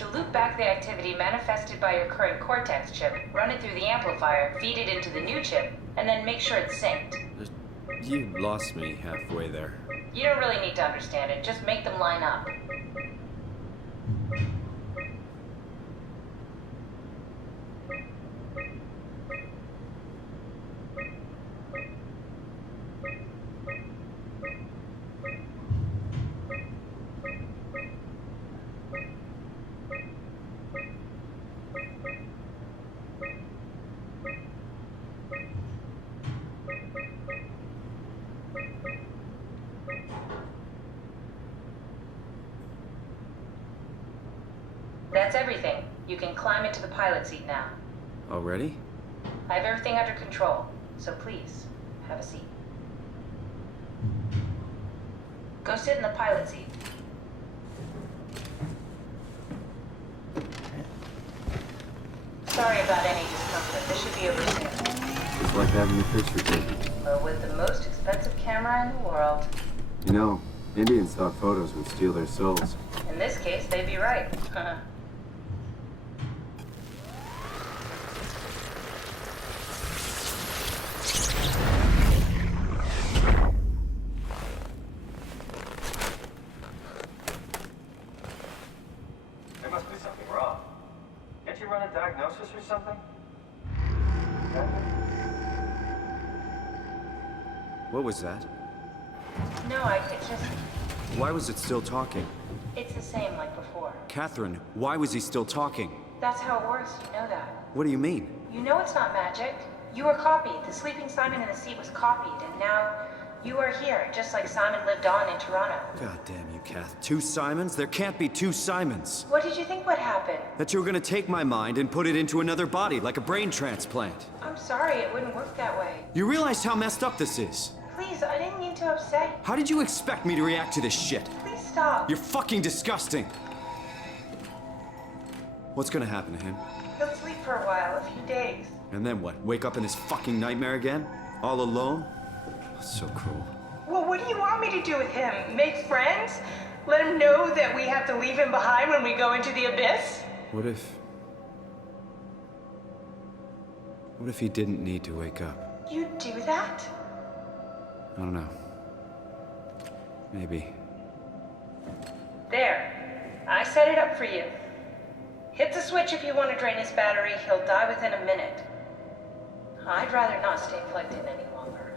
to loop back the activity manifested by your current Cortex chip, run it through the amplifier, feed it into the new chip, and then make sure it's synced. You lost me halfway there. You don't really need to understand it, just make them line up. That's everything. You can climb into the pilot seat now. Already? I have everything under control, so please, have a seat. Go sit in the pilot seat. Sorry about any discomfort. This should be over soon. It's like having a picture taken. But with the most expensive camera in the world. You know, Indian stock photos would steal their souls. In this case, they'd be right. There must be something wrong. Can't you run a diagnosis or something? What was that? No, it just... Why was it still talking? It's the same like before. Catherine, why was he still talking? That's how it works, you know that. What do you mean? You know it's not magic. You were copied. The sleeping Simon in the seat was copied, and now you are here, just like Simon lived on in Toronto. God damn you, Kath. 2 Simons? There can't be 2 Simons. What did you think would happen? That you were gonna take my mind and put it into another body, like a brain transplant. I'm sorry, it wouldn't work that way. You realize how messed up this is? Please, I didn't mean to upset you. How did you expect me to react to this shit? Please stop. You're fucking disgusting. What's gonna happen to him? He'll sleep for a while, a few days. And then what? Wake up in this fucking nightmare again? All alone? So cruel. Well, what do you want me to do with him? Make friends? Let him know that we have to leave him behind when we go into the abyss? What if he didn't need to wake up? You'd do that? I don't know. Maybe. There. I set it up for you. Hit the switch if you want to drain his battery. He'll die within a minute. I'd rather not stay plugged in any longer.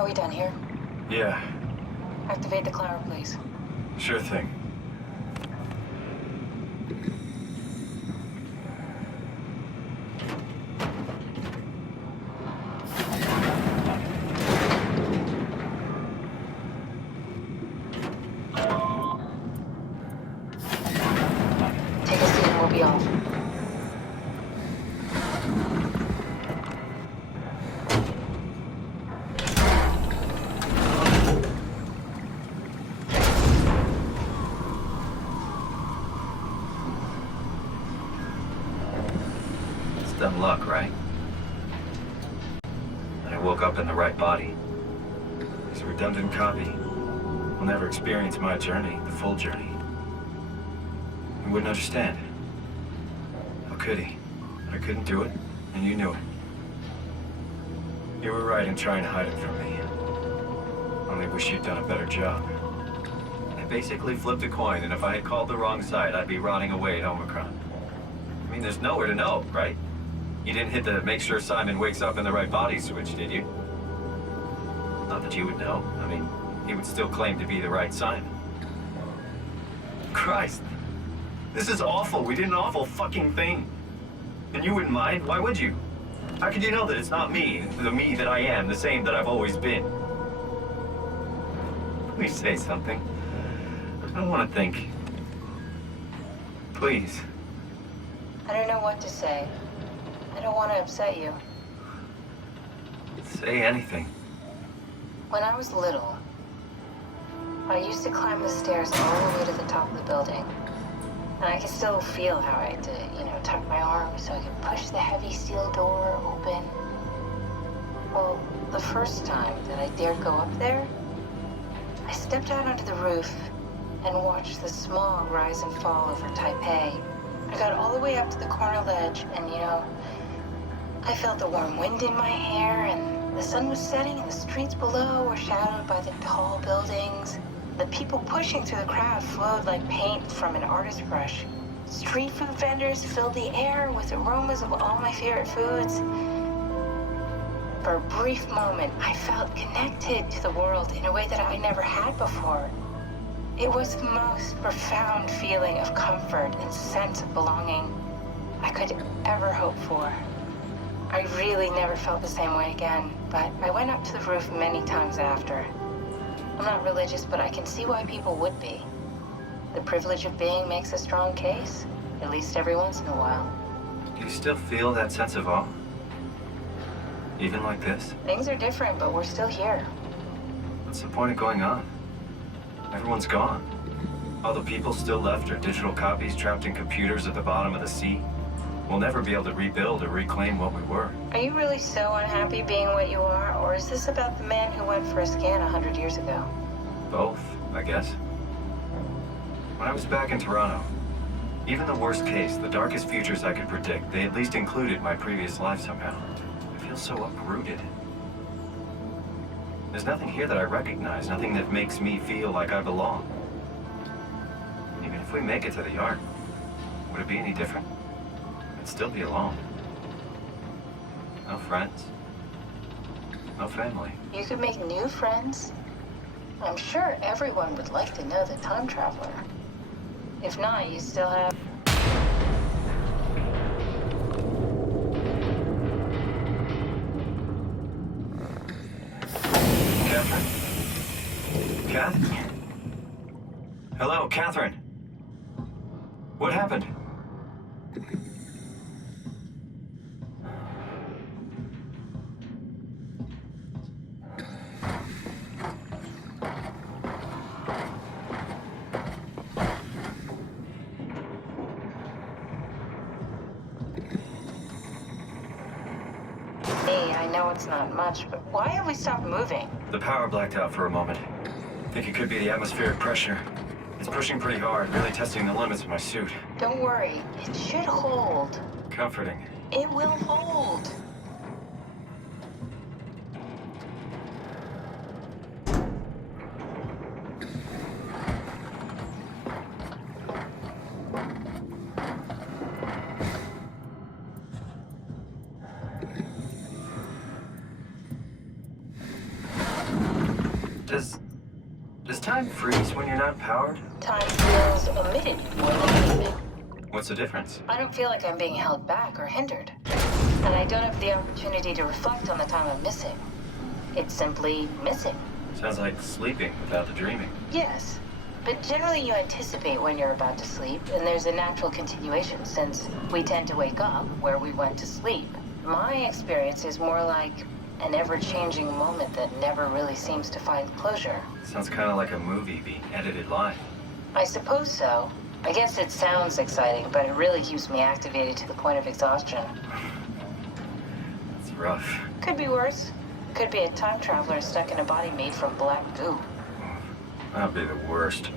Are we done here? Yeah, Activate the climber, please. sure thing. Take a seat and we'll be off. It's dumb luck, right? I woke up in the right body. He's a redundant copy. Will never experience my journey, the full journey. He wouldn't understand. How could he? I couldn't do it, and you knew it. You were right in trying to hide it from me. Only wish you'd done a better job. I basically flipped a coin, and if I had called the wrong side, I'd be rotting away at Omicron. I mean, there's nowhere to know, right? You didn't hit the make sure Simon wakes up in the right body switch, did you? Not that you would know. I mean, he would still claim to be the right Simon. Christ. This is awful. We did an awful fucking thing. And you wouldn't mind? Why would you? How could you know that it's not me, the me that I am, the same that I've always been? Please say something. I don't want to think. Please. I don't know what to say. I don't want to upset you. Say anything. When I was little, I used to climb the stairs all the way to the top of the building. And I could still feel how I had to, tuck my arms so I could push the heavy steel door open. Well, the first time that I dared go up there, I stepped out onto the roof and watched the smog rise and fall over Taipei. I got all the way up to the corner ledge and, I felt the warm wind in my hair and the sun was setting and the streets below were shadowed by the tall buildings. The people pushing through the crowd flowed like paint from an artist's brush. Street food vendors filled the air with aromas of all my favorite foods. For a brief moment, I felt connected to the world in a way that I never had before. It was the most profound feeling of comfort and sense of belonging I could ever hope for. I really never felt the same way again, but I went up to the roof many times after. I'm not religious, but I can see why people would be. The privilege of being makes a strong case, at least every once in a while. Do you still feel that sense of awe? Even like this? Things are different, but we're still here. What's the point of going on? Everyone's gone. All the people still left are digital copies trapped in computers at the bottom of the sea. We'll never be able to rebuild or reclaim what we were. Are you really so unhappy being what you are, or is this about the man who went for a scan 100 years ago? Both, I guess. When I was back in Toronto, even the worst case, the darkest futures I could predict, they at least included my previous life somehow. I feel so uprooted. There's nothing here that I recognize, nothing that makes me feel like I belong. Even if we make it to the Ark, would it be any different? I'd still be alone. No friends. No family. You could make new friends. I'm sure everyone would like to know the time traveler. If not, you still have... Catherine? Kath? Hello, Catherine. What happened? I know it's not much, but why have we stopped moving? The power blacked out for a moment. Think it could be the atmospheric pressure. It's pushing pretty hard, really testing the limits of my suit. Don't worry, it should hold. Comforting. It will hold. time freeze when you're not powered? Time feels omitted more than anything. What's the difference? I don't feel like I'm being held back or hindered. And I don't have the opportunity to reflect on the time I'm missing. It's simply missing. Sounds like sleeping without the dreaming. Yes. But generally you anticipate when you're about to sleep, and there's a natural continuation since we tend to wake up where we went to sleep. My experience is more like an ever-changing moment that never really seems to find closure. Sounds kind of like a movie being edited live. I suppose so. I guess it sounds exciting, but it really keeps me activated to the point of exhaustion. It's rough. Could be worse. Could be a time traveler stuck in a body made from black goo. That'd be the worst.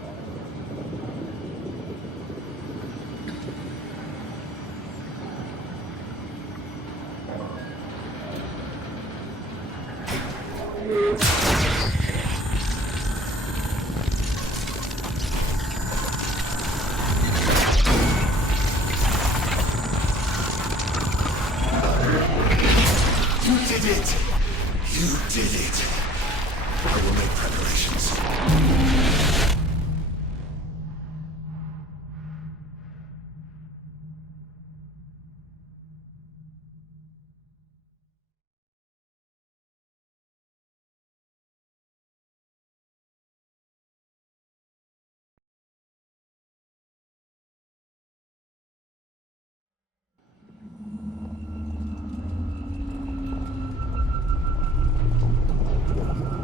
You did it! You did it! I will make preparations.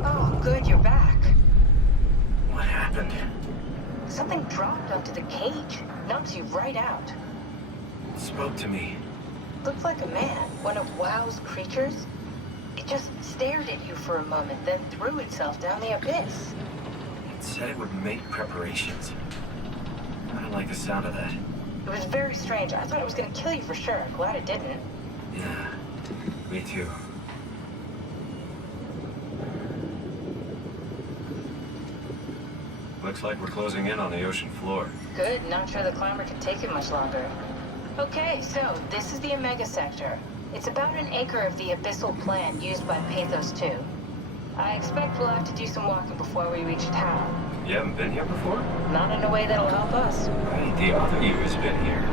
Oh, good, you're back. What happened? Something dropped onto the cage. Knocks you right out. It spoke to me. Looked like a man, one of WoW's creatures. It just stared at you for a moment, then threw itself down the abyss. It said it would make preparations. I don't like the sound of that. It was very strange. I thought it was gonna kill you for sure. Glad it didn't. Yeah, me too. Looks like we're closing in on the ocean floor. Good, not sure the climber can take it much longer. Okay, so this is the Omega Sector. It's about an acre of the abyssal plan used by Pathos 2. I expect we'll have to do some walking before we reach town. You haven't been here before? Not in a way that'll help us. Hey, the other you has been here.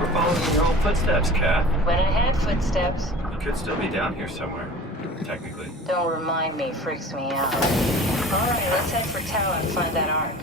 We're following your old footsteps, Kat. When I had footsteps, You could still be down here somewhere, technically. don't remind me, freaks me out. Alright, let's head for Tau and find that ark.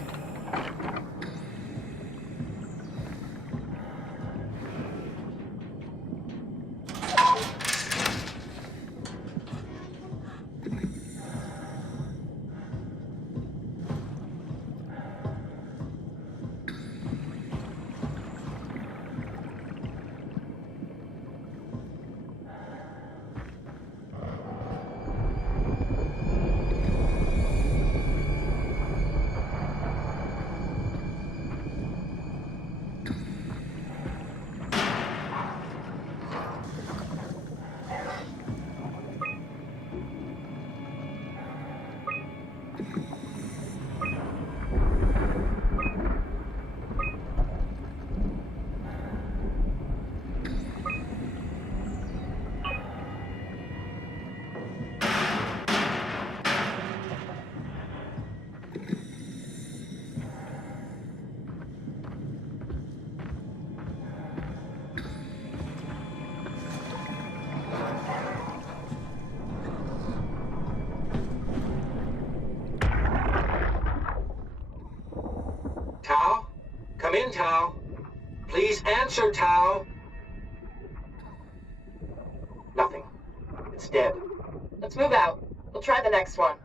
Tau? Come in, Tau. Please answer, Tau. Nothing. It's dead. Let's move out. We'll try the next one.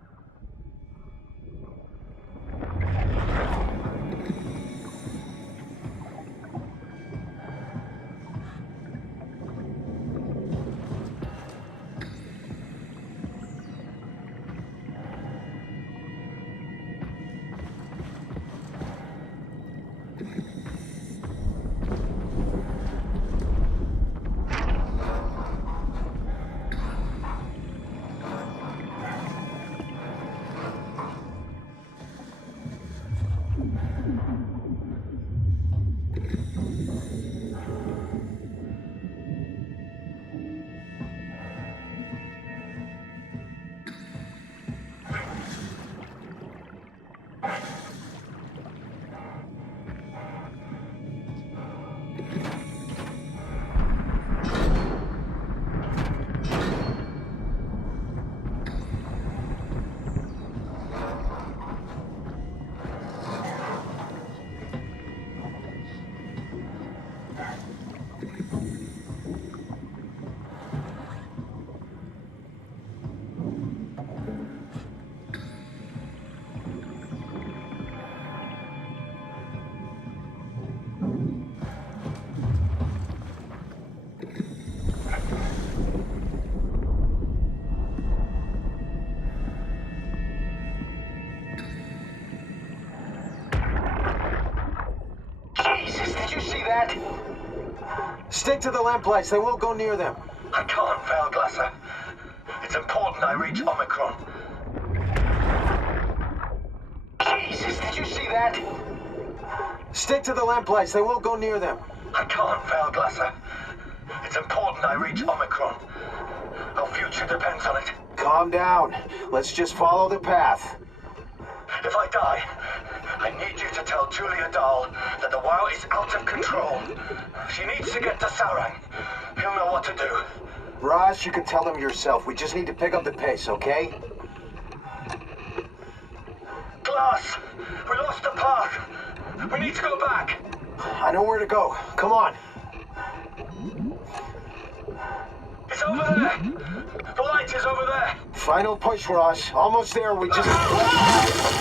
Jesus, did you see that? Stick to the lamplights. They won't go near them. I can't, Valglasser. It's important I reach Omicron. Jesus, did you see that? Stick to the lamplights. They won't go near them. I can't, Valglasser. It's important I reach Omicron. Our future depends on it. Calm down. Let's just follow the path. If I die, I need you to tell Julia Dahl that the WoW is out of control. She needs to get to Sarang. He'll know what to do. Raj, you can tell them yourself. We just need to pick up the pace, okay? Glass! We lost the path! We need to go back! I know where to go. Come on. It's over there! The light is over there! Final push, Raj. Almost there. We just...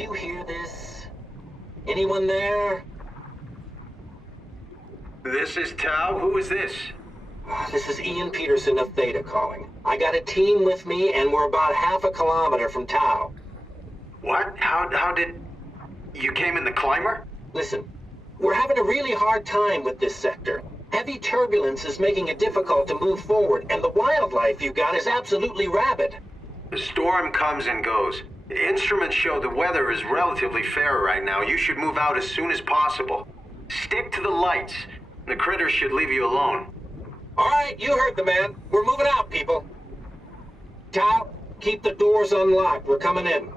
you hear this? Anyone there? This is Tau. Who is this? This is Ian Peterson of Theta calling. I got a team with me, and we're about half a kilometer from Tau. What? How did... You came in the climber? Listen, we're having a really hard time with this sector. Heavy turbulence is making it difficult to move forward, and the wildlife you got is absolutely rabid. The storm comes and goes. The instruments show the weather is relatively fair right now. You should move out as soon as possible. Stick to the lights. The critters should leave you alone. All right, you heard the man. We're moving out, people. Tau, keep the doors unlocked. We're coming in.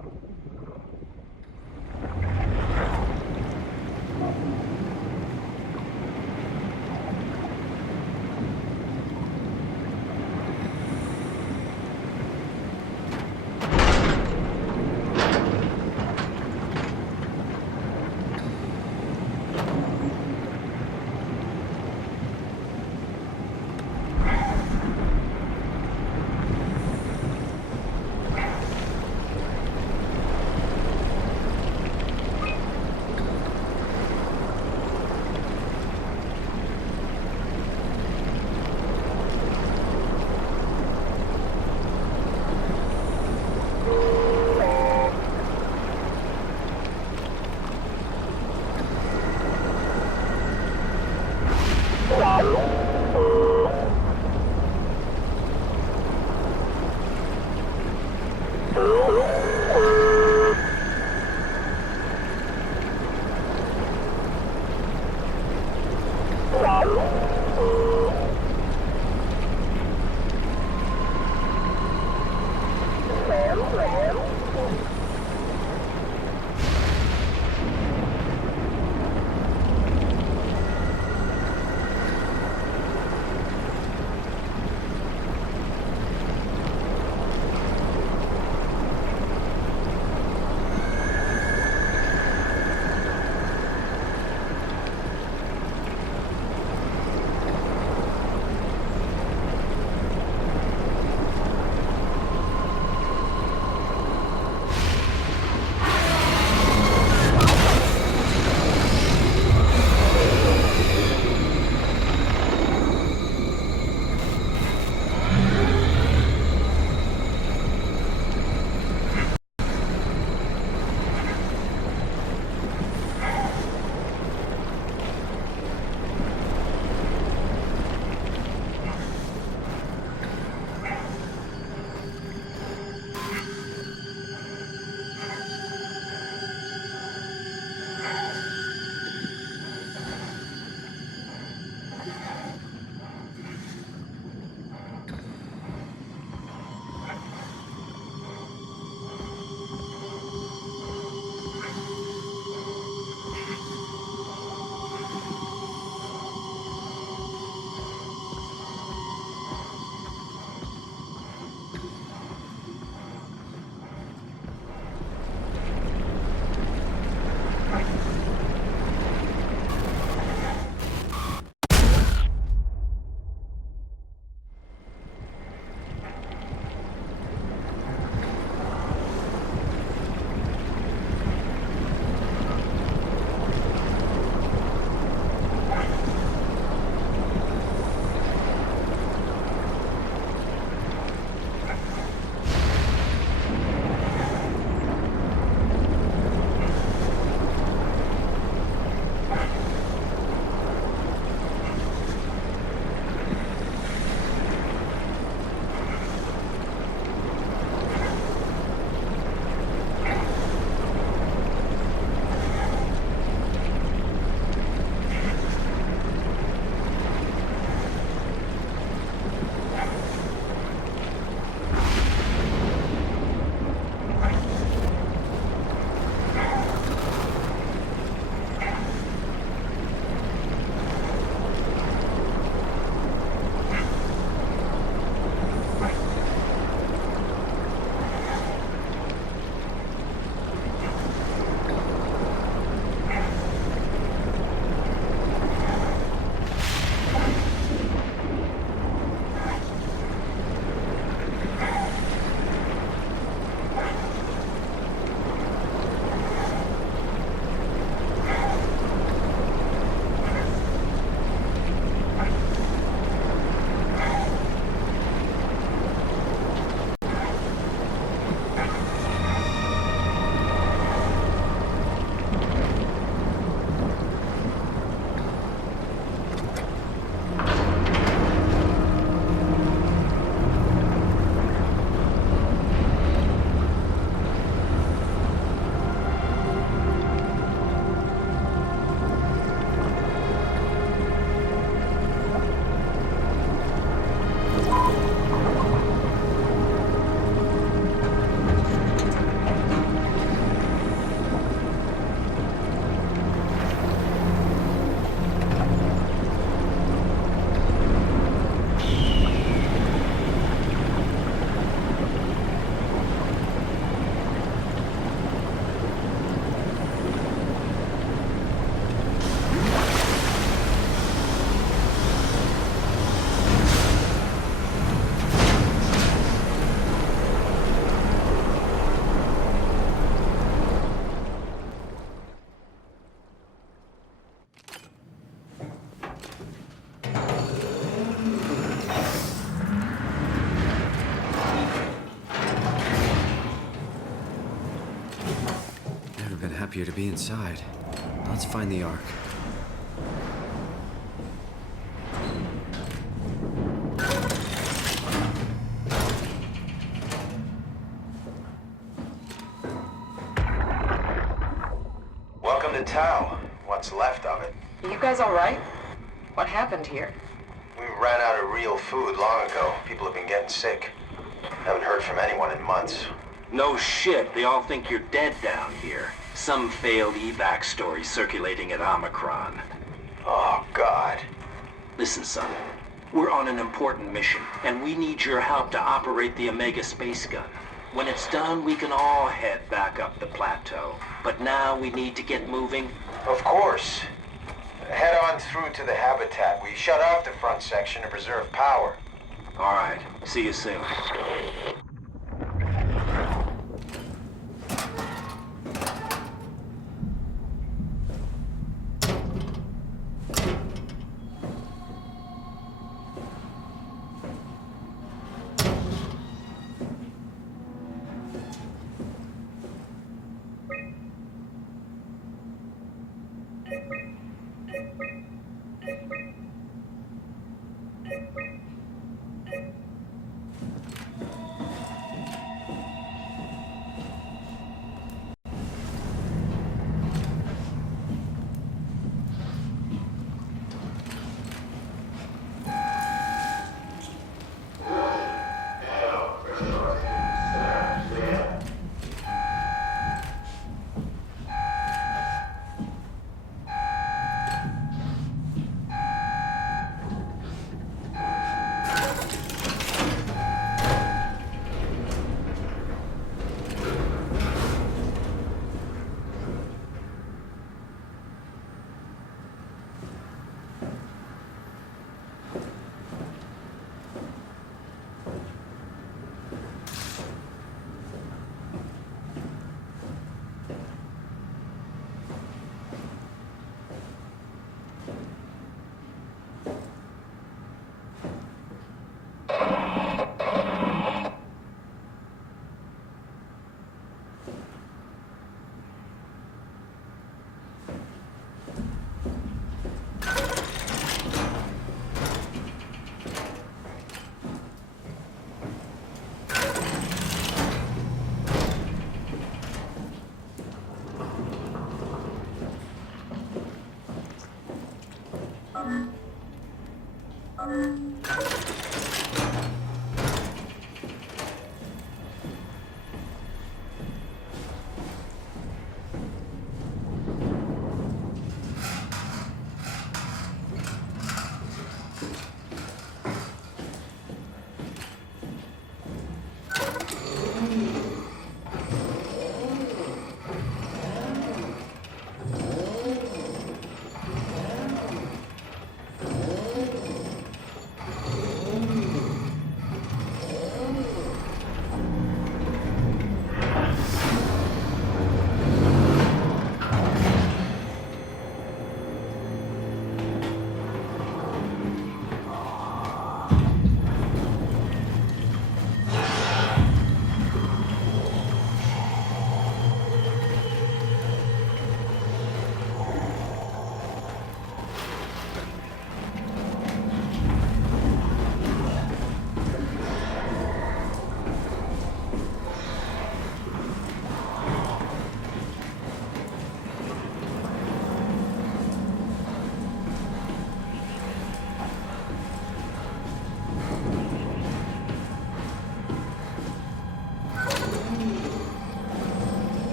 happier to be inside. Let's find the Ark. Welcome to town. What's left of it. You guys alright? What happened here? We ran out of real food long ago. People have been getting sick. Haven't heard from anyone in months. No shit, they all think you're dead down here. Some failed evac story circulating at Omicron. Oh, God. Listen, son. We're on an important mission, and we need your help to operate the Omega space gun. When it's done, we can all head back up the plateau. But now we need to get moving. Of course. Head on through to the habitat. We shut off the front section to preserve power. All right. See you soon.